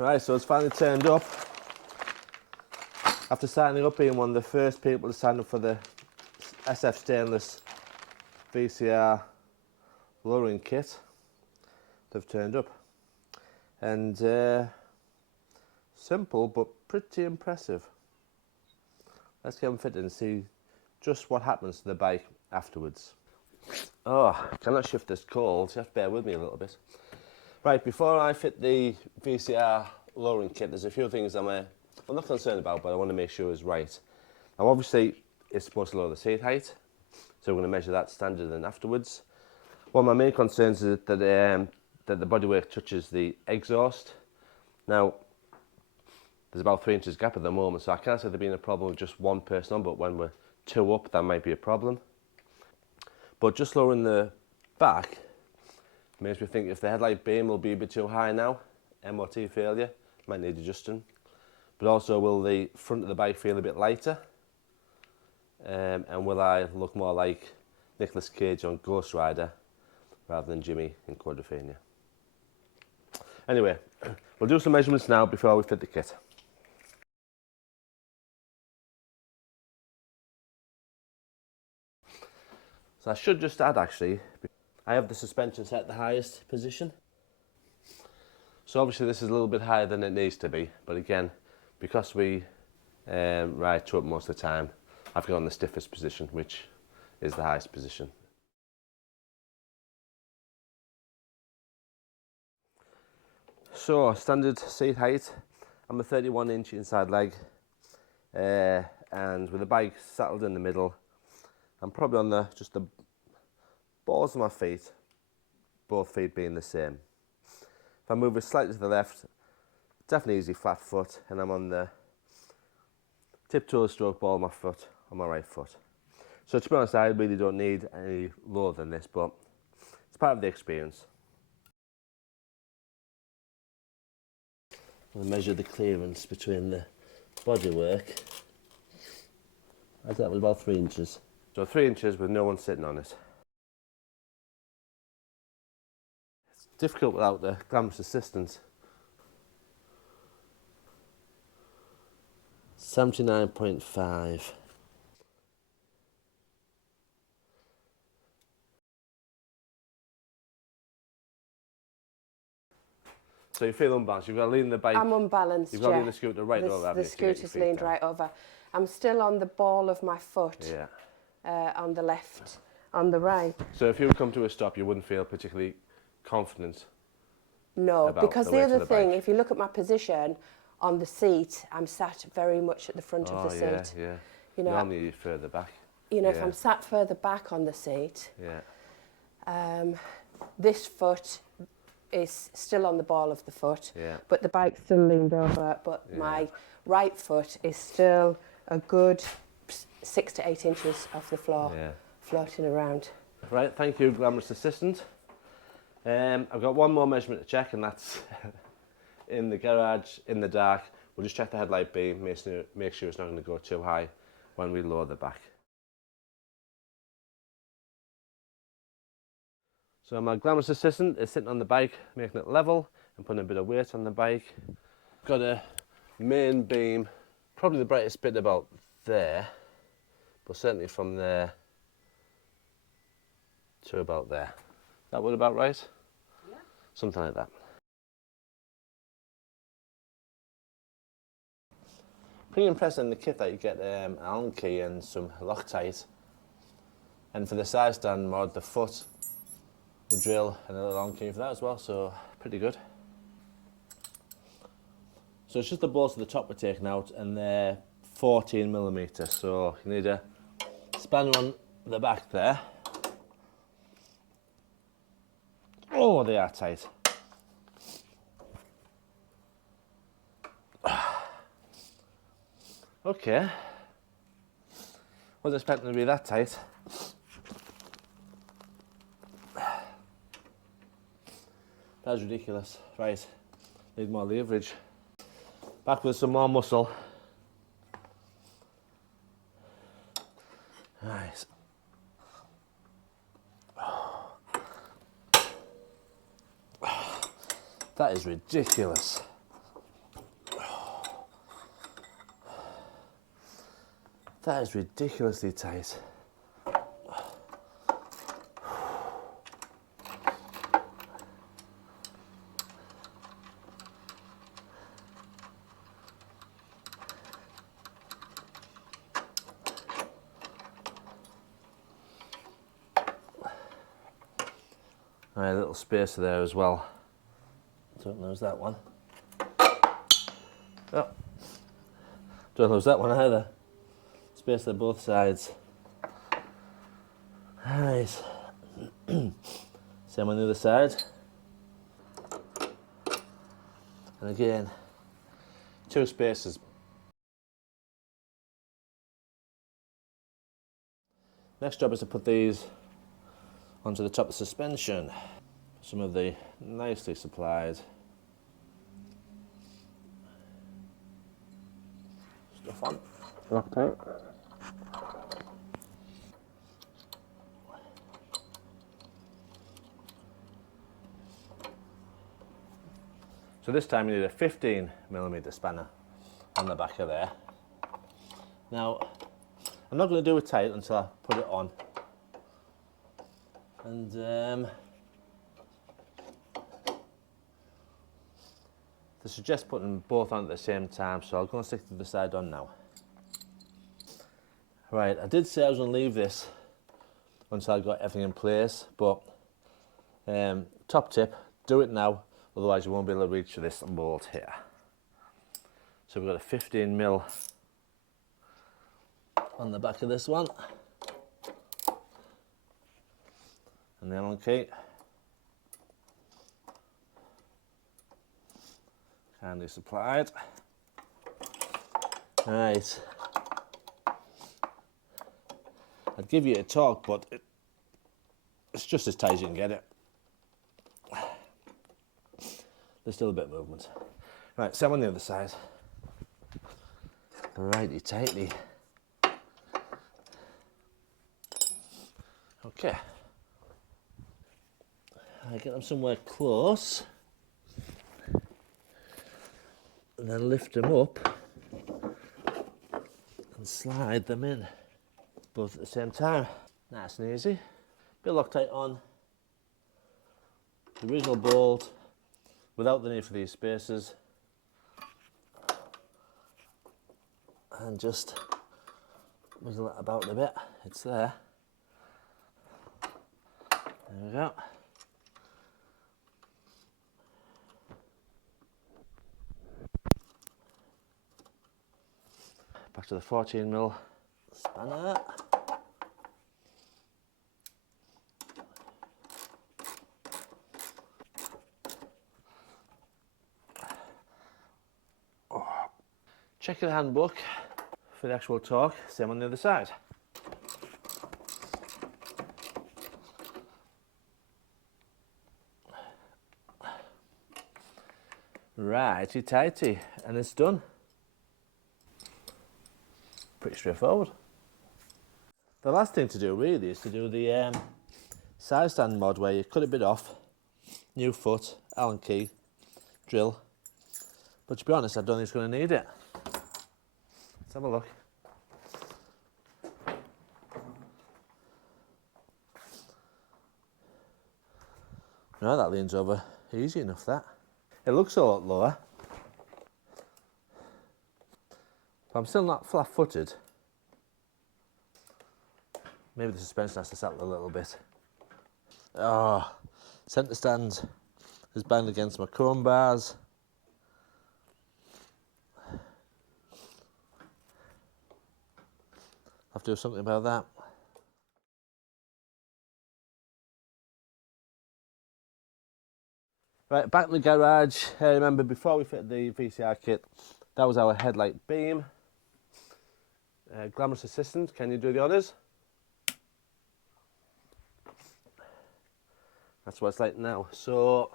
Right, so it's finally turned up. After signing up, being one of the first people to sign up for the SF Stainless VCR Lowering Kit, they've turned up. And simple, but pretty impressive. Let's get them fitted and see just what happens to the bike afterwards. Oh, I cannot shift this cold, so you have to bear with me a little bit. Right, before I fit the VCR lowering kit, there's a few things I'm not concerned about, but I want to make sure is right. Now obviously, it's supposed to lower the seat height, so we're going to measure that standard and afterwards. One of my main concerns is that the bodywork touches the exhaust. Now, there's about 3 inches gap at the moment, so I can't say there being a problem with just one person on, but when we're 2 up, that might be a problem. But just lowering the back makes me think if the headlight beam will be a bit too high now, MOT failure, might need adjusting. But also, will the front of the bike feel a bit lighter? And will I look more like Nicolas Cage on Ghost Rider rather than Jimmy in Quadrophenia? Anyway, we'll do some measurements now before we fit the kit. So I should just add, actually, I have the suspension set at the highest position. So obviously this is a little bit higher than it needs to be, but again, because we ride 2 up most of the time, I've got on the stiffest position, which is the highest position. So standard seat height, I'm a 31-inch inside leg, and with the bike settled in the middle, I'm probably on just the balls of my feet, both feet being the same. If I move it slightly to the left, definitely easy flat foot, and I'm on the tiptoe stroke ball of my foot on my right foot. So to be honest, I really don't need any lower than this, but it's part of the experience. I'll measure the clearance between the bodywork. I think that was about 3 inches. So 3 inches with no one sitting on it. It's difficult without the glamorous assistance. 79.5. So you feel unbalanced, you've got to lean the bike. I'm unbalanced, You've got to lean the scooter right over. The scooter's leaned right over. I'm still on the ball of my foot, on the left, on the right. So if you come to a stop, you wouldn't feel particularly confident? No, because the other thing, if you look at my position on the seat, I'm sat very much at the front of the seat. Yeah. You know, normally further back. You know, if I'm sat further back on the seat, this foot is still on the ball of the foot, but the bike's still leaned over, but my right foot is still a good 6 to 8 inches off the floor, floating around. Right, thank you, glamorous assistant. I've got one more measurement to check, and that's in the garage, in the dark. We'll just check the headlight beam, make sure it's not going to go too high when we lower the back. So my glamorous assistant is sitting on the bike, making it level and putting a bit of weight on the bike. Got a main beam, probably the brightest bit about there, but certainly from there to about there. That would about right? Yeah. Something like that. Pretty impressed in the kit that you get an Allen key and some Loctite. And for the side stand mod, the foot, the drill and a little Allen key for that as well, so pretty good. So it's just the bolts at the top we're taking out, and they're 14mm, so you need a spanner on the back there. Oh, they are tight. Okay. Wasn't expecting to be that tight. That's ridiculous. Right, need more leverage. Back with some more muscle. Nice. That is ridiculous. That is ridiculously tight. Right, a little spacer there as well. Don't lose that one. Oh, don't lose that one either. Spacer both sides. Right. Same on the other side. And again, 2 spacers. Next job is to put these onto the top of the suspension. Some of the nicely supplied stuff on. Loctite. So this time you need a 15mm spanner on the back of there. Now, I'm not going to do it tight until I put it on. And they suggest putting both on at the same time, so I'll go and stick to the side on now. Right, I did say I was going to leave this until I got everything in place, but top tip, do it now, otherwise you won't be able to reach this bolt here. So we've got a 15mm on the back of this one, and the Allen key. Kindly supplied. Right. I'd give you a torque, but it's just as tight as you can get it. There's still a bit of movement. Right, same on the other side. Righty tighty. Okay. I get them somewhere close. And then lift them up and slide them in, both at the same time. Nice and easy. Bit of Loctite on the original bolt without the need for these spacers, and just wiggle it about a bit. It's there. There we go. Back to the 14mm spanner. Check your handbook for the actual torque, same on the other side. Righty tighty, and it's done. Pretty straightforward. The last thing to do really is to do the side stand mod, where you cut a bit off, new foot, Allen key, drill. But to be honest, I don't think it's going to need it. Let's have a look. No, that leans over easy enough, that. It looks a lot lower. But I'm still not flat-footed. Maybe the suspension has to settle a little bit. Oh, centre stand is banged against my chrome bars. Have to do something about that. Right, back in the garage. Remember, before we fit the VCR kit, that was our headlight beam. Glamorous assistant, can you do the honours? That's what it's like now. So,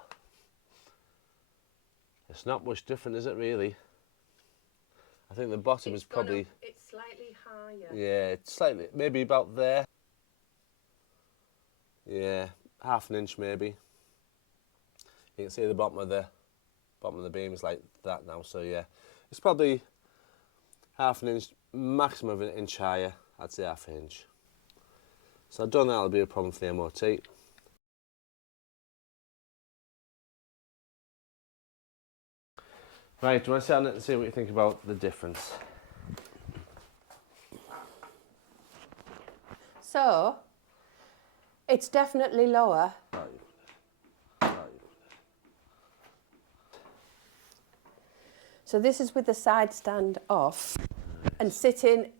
it's not much different, is it really? I think the bottom is probably... It's slightly higher. Yeah, it's slightly, maybe about there. Yeah, half an inch maybe. You can see the bottom of the beam is like that now, so yeah. It's probably half an inch maximum of an inch higher, I'd say half an inch. So I don't think that'll be a problem for the MOT. Right, do you want to sit on it and see what you think about the difference? So, it's definitely lower. So this is with the side stand off and sitting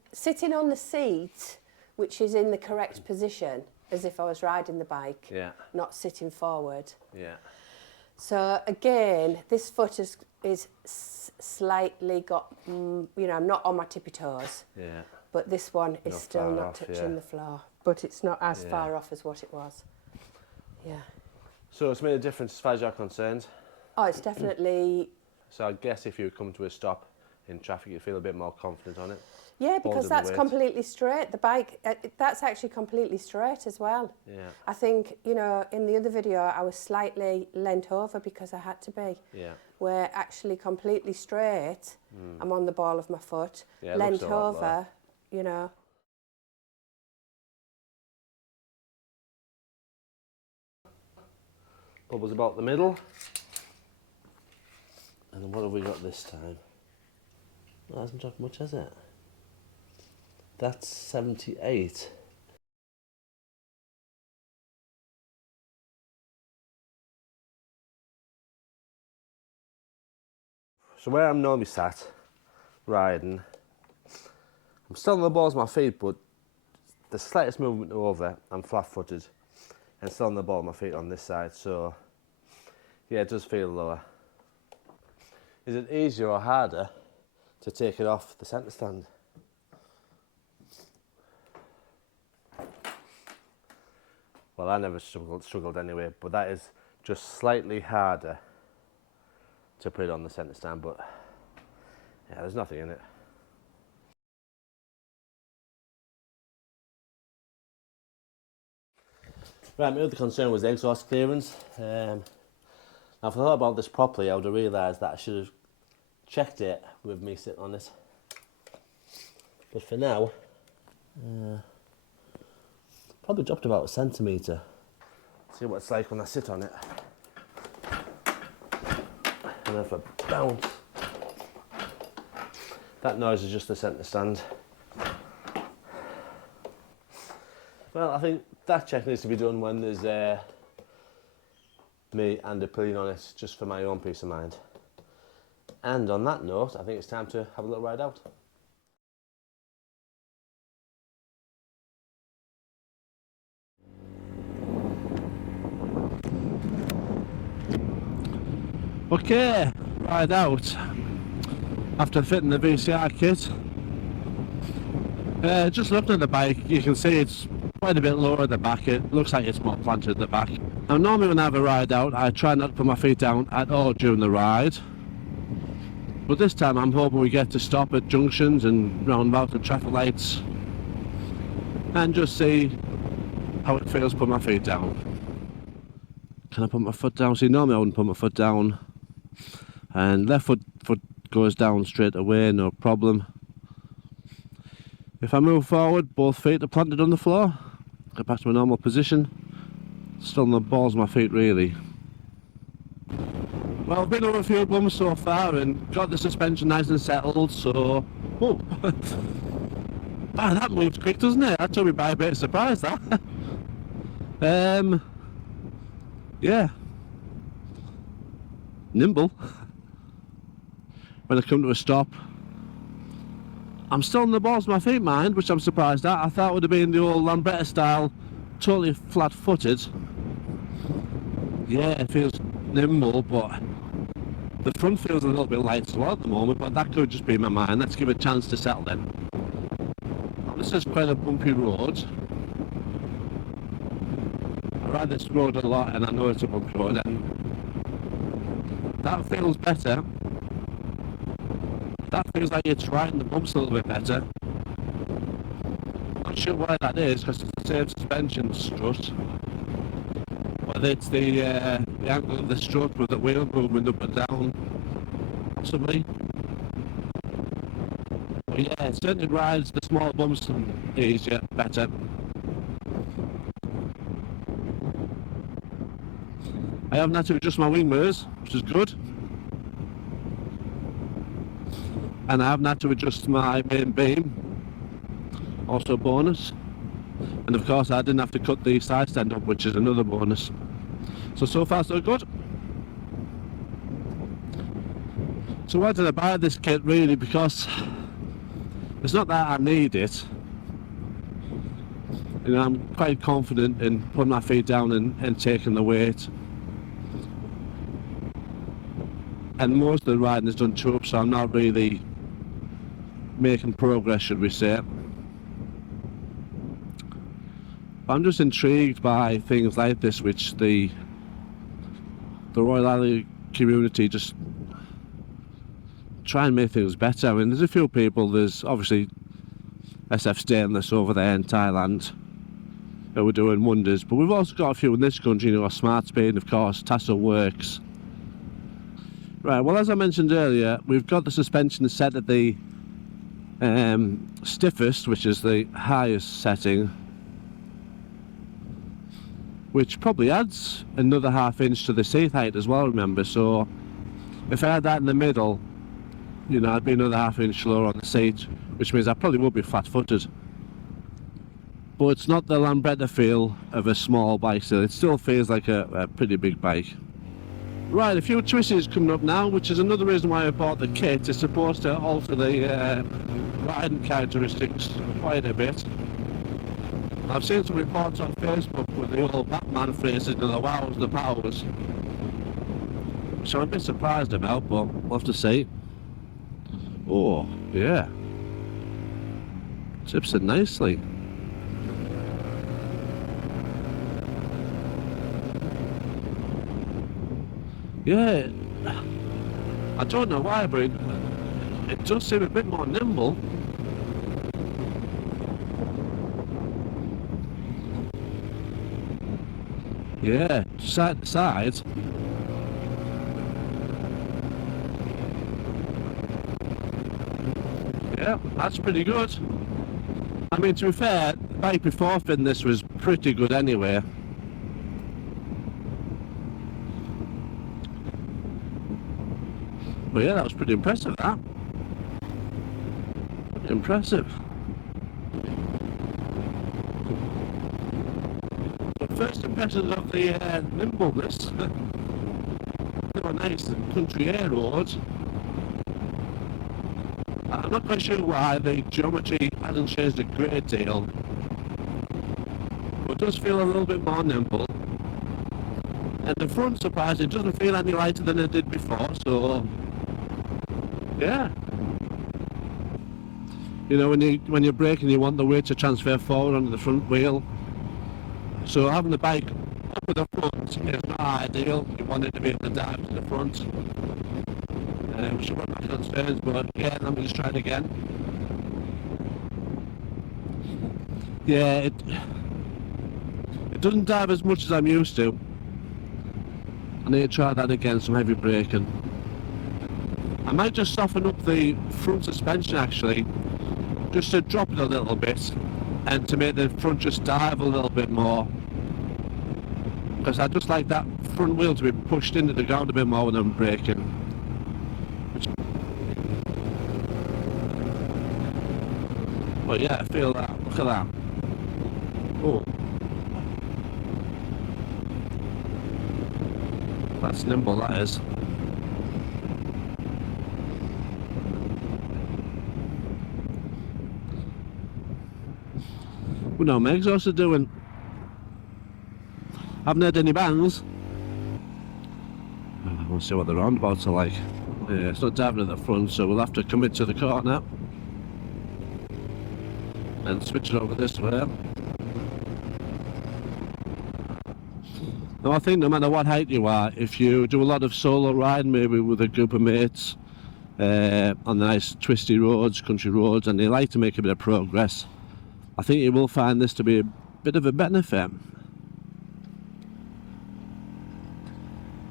on the seat, which is in the correct position, as if I was riding the bike, not sitting forward. Yeah. So again, this foot is slightly got, you know, I'm not on my tippy toes. Yeah. But this one is still not touching the floor. But it's not as far off as what it was. Yeah. So it's made a difference as far as you're concerned? Oh, it's definitely... So I guess if you come to a stop in traffic, you feel a bit more confident on it? Yeah, because that's completely straight. The bike, that's actually completely straight as well. Yeah. I think, you know, in the other video, I was slightly leant over because I had to be. Yeah. Where actually completely straight, I'm on the ball of my foot, leant over, you know. Bubbles about the middle. And then what have we got this time? That hasn't dropped much, has it? That's 78. So where I'm normally sat, riding, I'm still on the balls of my feet, but the slightest movement over, I'm flat-footed, and still on the ball of my feet on this side, so yeah, it does feel lower. Is it easier or harder to take it off the centre stand? Well, I never struggled anyway, but that is just slightly harder to put it on the centre stand, but yeah, there's nothing in it. Right, my other concern was the exhaust clearance. Now, if I thought about this properly, I would have realised that I should have checked it with me sitting on it. But for now, probably dropped about a centimetre. See what it's like when I sit on it. And if I bounce, that noise is just the centre stand. Well, I think that check needs to be done when there's me and a pillion on it, just for my own peace of mind. And on that note, I think it's time to have a little ride out. Okay, ride out. After fitting the VCR kit, just looking at the bike, you can see it's quite a bit lower at the back. It looks like it's more planted at the back. Now, normally when I have a ride out, I try not to put my feet down at all during the ride. But this time I'm hoping we get to stop at junctions and roundabouts and traffic lights and just see how it feels to put my feet down. Can I put my foot down? See, normally I wouldn't put my foot down. And left foot goes down straight away, no problem. If I move forward, both feet are planted on the floor. Get back to my normal position. Still on the balls of my feet, really. Well, I've been over a few bumps so far and got the suspension nice and settled, so... Oh! Man, that moves quick, doesn't it? That took me by a bit of surprise, that. Yeah. Nimble. When I come to a stop, I'm still on the balls of my feet, mind, which I'm surprised at. I thought it would have been the old Lambretta style, totally flat-footed. Yeah, it feels nimble, but the front feels a little bit light as well at the moment, but that could just be my mind. Let's give it a chance to settle then. This is quite a bumpy road. I ride this road a lot and I know it's a bumpy road, and that feels better. That feels like it's riding the bumps a little bit better. Not sure why that is, because it's the same suspension strut. Whether it's the angle of the strut with the wheel movement up and down, possibly. But yeah, it certainly rides the small bumps easier, better. I haven't had to adjust my wing mirrors, which is good. And I haven't had to adjust my main beam, also a bonus. And of course I didn't have to cut the side stand up, which is another bonus. So far so good. So why did I buy this kit really? Because it's not that I need it. You know, I'm quite confident in putting my feet down and taking the weight. And most of the riding is done tube, so I'm not really making progress, should we say. I'm just intrigued by things like this, which the Royal Alloy community just try and make things better. I mean, there's a few people, there's obviously SF Stainless over there in Thailand who are doing wonders, but we've also got a few in this country, you know, Smart Speed, of course, Tassel Works. Right, well, as I mentioned earlier, we've got the suspension set at the stiffest, which is the highest setting, which probably adds another ½ inch to the seat height as well, remember. So if I had that in the middle, you know, I'd be another ½ inch lower on the seat, which means I probably would be flat-footed. But it's not the Lambretta feel of a small bike still. It still feels like a pretty big bike. Right, a few twisties coming up now, which is another reason why I bought the kit. It's supposed to alter the riding characteristics quite a bit. I've seen some reports on Facebook with the old Batman phrases, the wows, the powers. So I'm a bit surprised about, but we'll have to see. Oh, yeah. Tips it nicely. Yeah, I don't know why, but it does seem a bit more nimble. Yeah, side to side. Yeah, that's pretty good. I mean, to be fair, the bike before fitting this was pretty good anyway. But yeah, that was pretty impressive, that. Pretty impressive. But first impressions of the nimbleness. They were nice and country air roads. I'm not quite sure why the geometry hasn't changed a great deal. But it does feel a little bit more nimble. And the front, surprisingly, doesn't feel any lighter than it did before, so yeah. You know, when you're braking, you want the weight to transfer forward onto the front wheel. So having the bike up at the front is not ideal. You want it to be able to dive to the front. Which are one of my concerns, but yeah, let me just try it again. Yeah, it doesn't dive as much as I'm used to. I need to try that again, some heavy braking. I might just soften up the front suspension actually, just to drop it a little bit and to make the front just dive a little bit more. Because I just like that front wheel to be pushed into the ground a bit more when I'm braking. But yeah, I feel that. Look at that. Oh. That's nimble, that is. Well, no, my exhaust are doing. Haven't heard any bangs. I want to see what the roundabouts are like. Yeah, it's not diving at the front, so we'll have to commit to the corner and switch it over this way. Now I think no matter what height you are, if you do a lot of solo riding, maybe with a group of mates on the nice twisty roads, country roads, and you like to make a bit of progress, I think you will find this to be a bit of a benefit.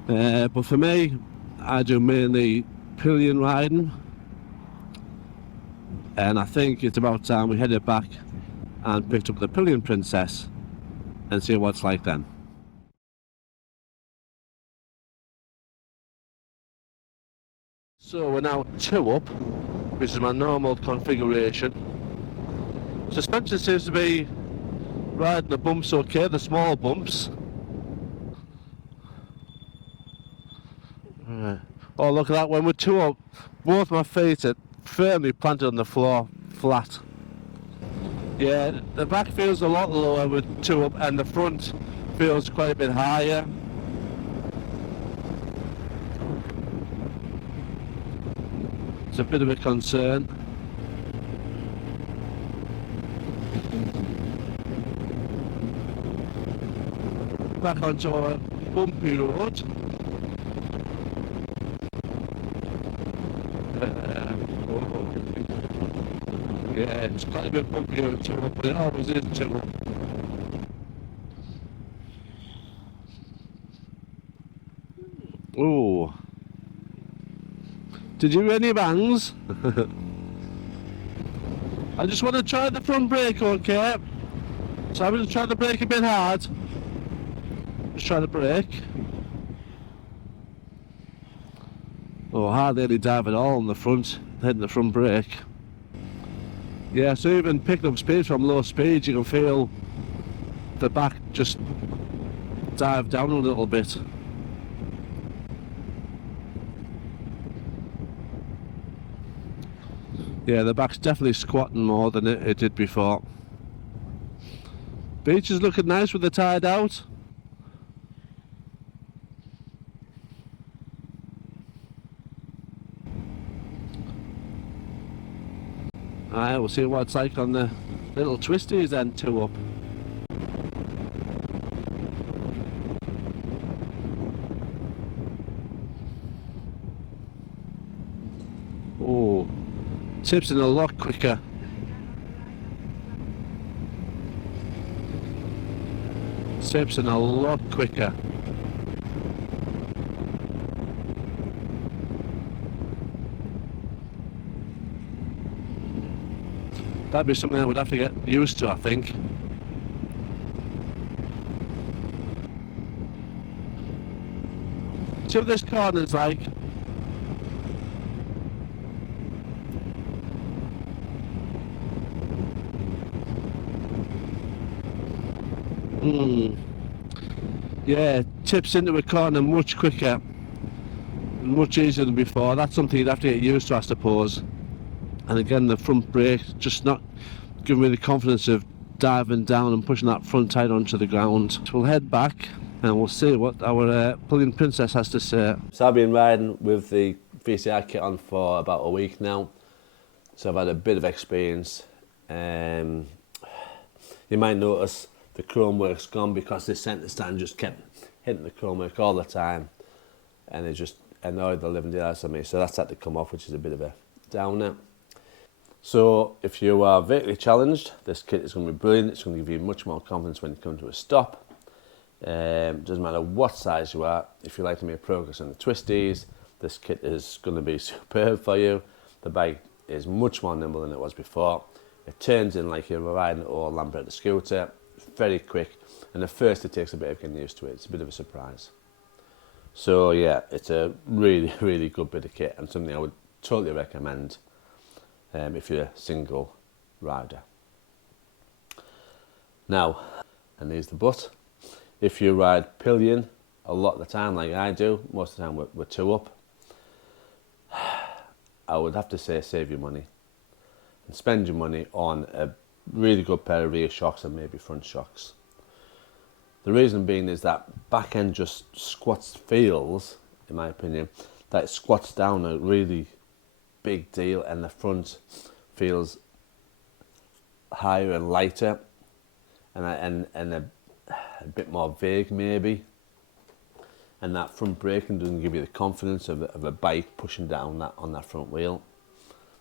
But for me, I do mainly pillion riding. and I think it's about time we headed back and picked up the Pillion Princess and see what it's like then. So we're now 2 up, which is my normal configuration. Suspension seems to be riding the bumps okay, the small bumps. Right. Oh, look at that, when we're 2 up, both my feet are firmly planted on the floor, flat. Yeah, the back feels a lot lower with 2 up, and the front feels quite a bit higher. It's a bit of a concern. Back onto our bumpy road. Yeah, it's quite a bit bumpy on 2 up, but it always is 2 up. Ooh. Did you hear any bangs? I just want to try the front brake, okay? So I'm going to try the brake a bit hard. Just try the brake. Oh, hardly any dive at all on the front, hitting the front brake. Yeah, so even picking up speed from low speed, you can feel the back just dive down a little bit. Yeah, the back's definitely squatting more than it did before. Beach is looking nice with the tide out. Alright, we'll see what it's like on the little twisties then, 2 up. Oh, tipsing a lot quicker. Tipsing a lot quicker. That'd be something I would have to get used to, I think. See what this corner's like. Yeah, tips into a corner much quicker, much easier than before. That's something you'd have to get used to, I suppose. And again, the front brake just not giving me the confidence of diving down and pushing that front tire onto the ground. So we'll head back and we'll see what our Pillion Princess has to say. So I've been riding with the VCR kit on for about a week now, so I've had a bit of experience. You might notice the Chromework's gone because the centre stand just kept hitting the Chromework all the time, and it just annoyed the living daylights of me, so that's had to come off, which is a bit of a downer. So if you are vertically challenged, this kit is going to be brilliant. It's going to give you much more confidence when you come to a stop. Doesn't matter what size you are. If you like to make progress on the twisties, this kit is going to be superb for you. The bike is much more nimble than it was before. It turns in like you're riding an old Lambretta scooter. It's very quick, and at first it takes a bit of getting used to it. It's a bit of a surprise. So yeah, it's a really, really good bit of kit and something I would totally recommend if you're a single rider. Now, and here's the but. If you ride Pillion a lot of the time, like I do, most of the time we're 2 up, I would have to say save your money and spend your money on a really good pair of rear shocks and maybe front shocks. The reason being is that back end just feels, in my opinion, that it squats down a really big deal, and the front feels higher and lighter, and a bit more vague maybe, and that front braking doesn't give you the confidence of a bike pushing down on that front wheel.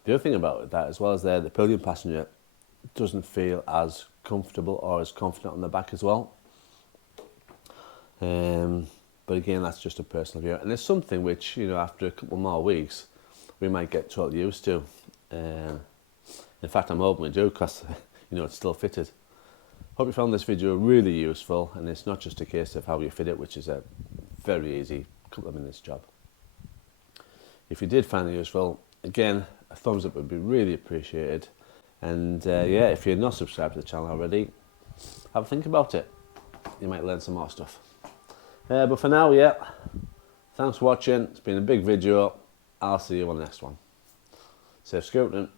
The other thing about that as well is the Pillion passenger doesn't feel as comfortable or as confident on the back as well. But again, that's just a personal view, and it's something which, you know, after a couple more weeks we might get totally used to. In fact, I'm hoping we do, because you know, it's still fitted. Hope you found this video really useful, and it's not just a case of how you fit it, which is a very easy couple of minutes job. If you did find it useful, again, a thumbs up would be really appreciated. And yeah, if you're not subscribed to the channel already, have a think about it. You might learn some more stuff. But for now, yeah, thanks for watching. It's been a big video. I'll see you on the next one. Safe scooting.